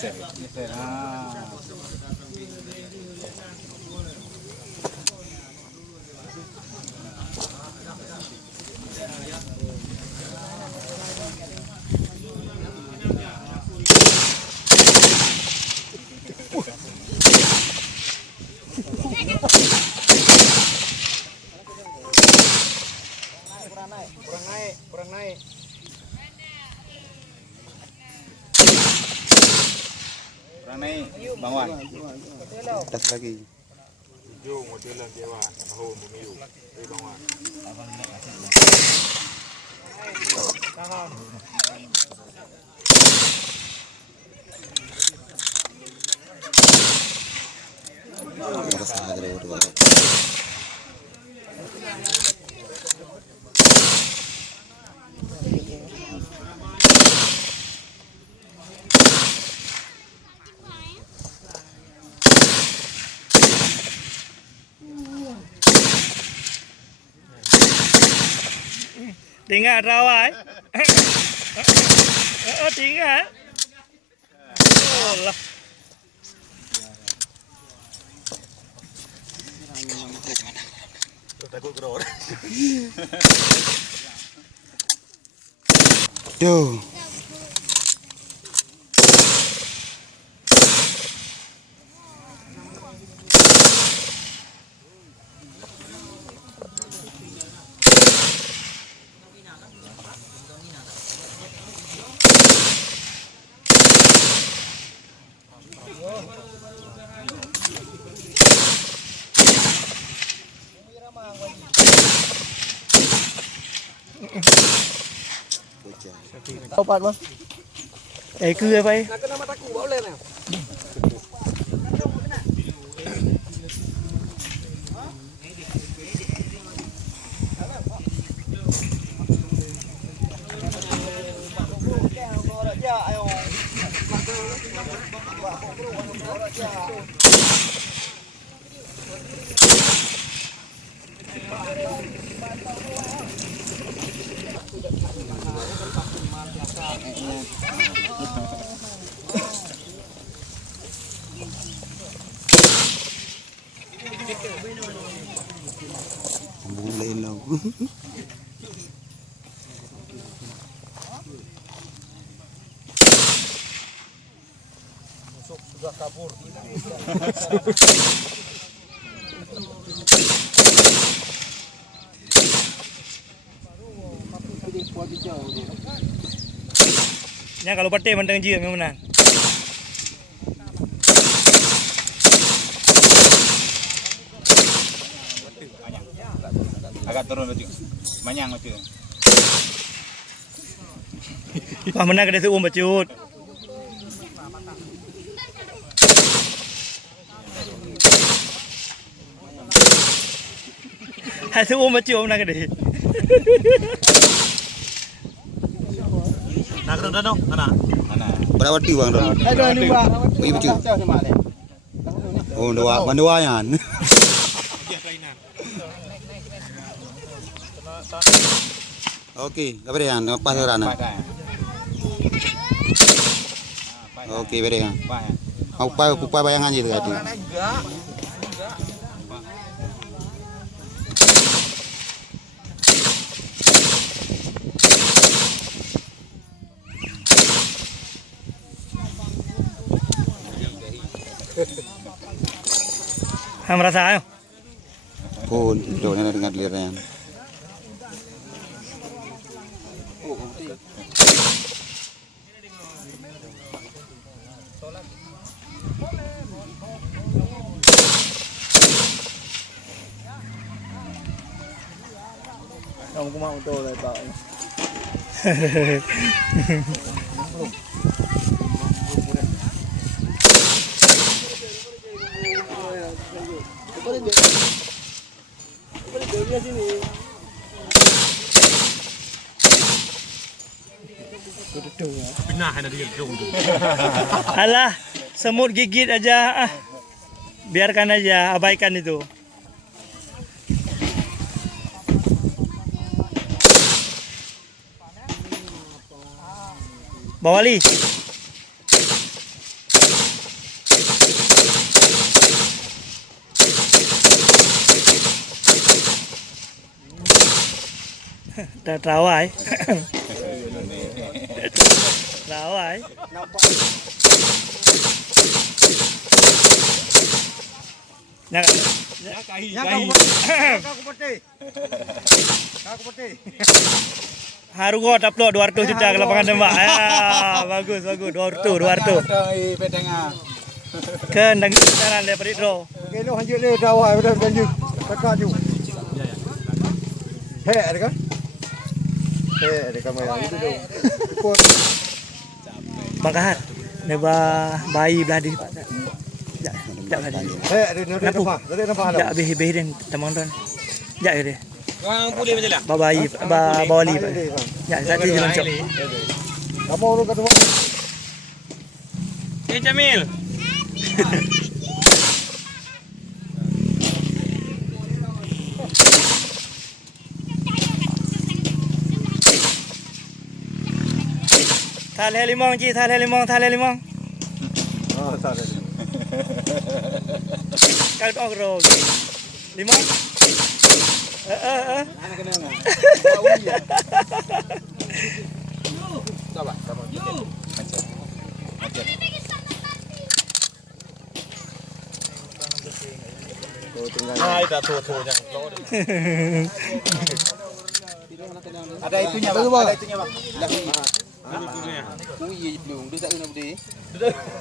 Geser. Ah. Kurang naik. Kurang naik, Bang Wan. Atas lagi. Tujuh modelan Dewa, tahu Bumiu. Bang Wan. Atas lagi dulu. Tinggal rawa. Oh, tinggal. Oh lah. Takut geror. Duh. Opat bang. Cưa vậy. Sambung lain lah. Musuh sudah kabur. Nya kalau pete mentang dia memang menang. Agak turun betul. Manyang betul. Wah menang kada seum bacut. Hasil bacut menang kada. Nak kena dong, mana? Berapa di bang? Ada ni Pak. Iya betul. Oh, dua yan. Oke, apa dia? Pas orang. Oke, beri ya. Upaya bayangan itu tadi. Merasa ayo. Pun, doanya dengan lirnya. Kamu mau tuh lah Pak. Alah, semut gigit aja. Biarkan aja, abaikan itu. Bawali. Terawai. Terawai. Nak Haru got upload 200 juta ke lapangan tembak. Ya, bagus. 200. Kan nang taran le prit ro. Kelo hanjut le dawai dah ganju. Tekak ju. Hek ada kan? Hek ada kamera itu tu. Ikut. Bang Kahar. Neba bayi belah di Pak. Jak belah di. Hek ada nampak. Ada nampak dah. Jak beh den tamang ton. Jak dia. Orang pulih macam lah. Bayi bawali. Jak satu jalan cok. Kamu orang kata Jamil. Thale limong ji, thale limong. Oh, tak ada. Kal ok ro. Limong. Anak kena enggak? Coba. Ah, dah tu jangan. Ada itunya, Bang. Ada itunya, Bang.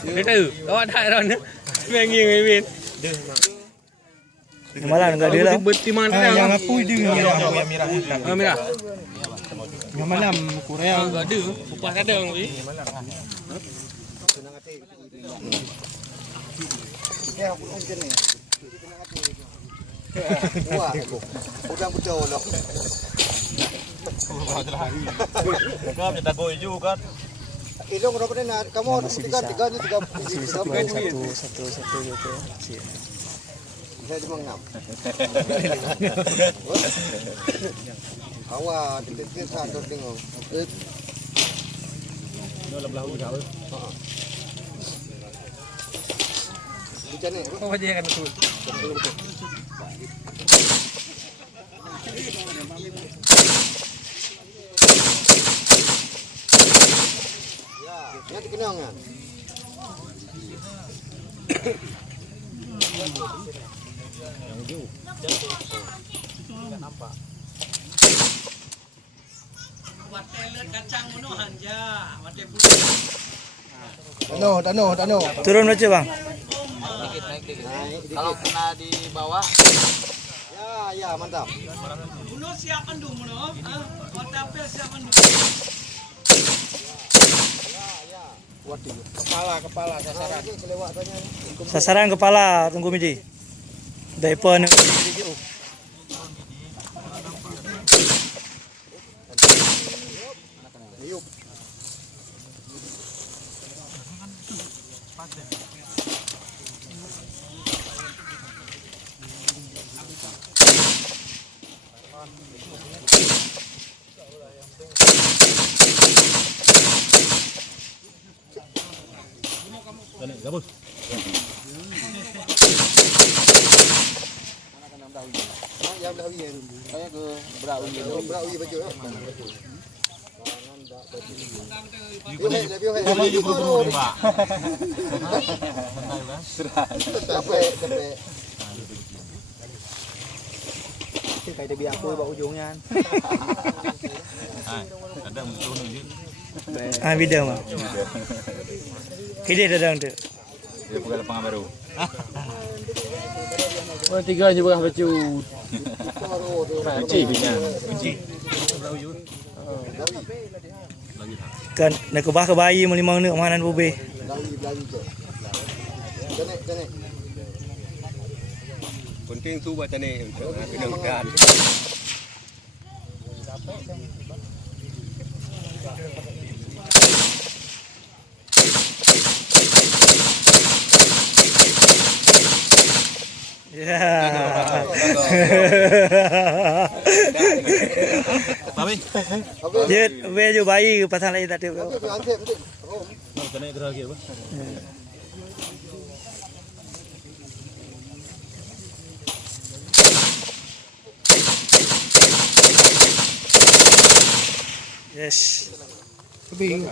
Dia tu. Awak tak ron. Mengi Win. Malah enggak dia lah. Berti mana Yang apa itu yang merah? Oh, merah. Yang malam Korea. Enggak ada. Upah ada Wi. Senang hati. Ya, macam ni. Wah, udang betul loh. Kau punya tagoy juga kan. Ilong berapa ni? Kamu tiga Satu gitu. Saya cuma 6. Awak tiga satu tengok. Macam ni. Apa dia akan betul? Nanti kenang kan? Tano. Turun baca bang. Kalau kena di bawah, Ya, mantap. Muno siap mendung muno. Kota pel siap mendung. Waduh. kepala sasaran. Kelewat tanya. Sasaran kepala tunggu midi. Depan midi. Ayup. Gabus. Yang belah uyi. Saya ke Berawi. Belah uyi baju. Capek. Kayak dia biar aku bawa ujungnya. Ada muncul ni. Video mah. Ini datang tu. Dia buka lapangan baru. Orang tiga je berah baju. Kunci punya. Kunci. Kan nak ke bayi melimang ni amanan bube. Lawi tu. Kenek. Penting tu baca ni untuk kena udan. Ya. Tapi, Jet, beju bayi pasal lagi tak ada. Ansep. nak naik gerak lagi apa? Yes. Tapi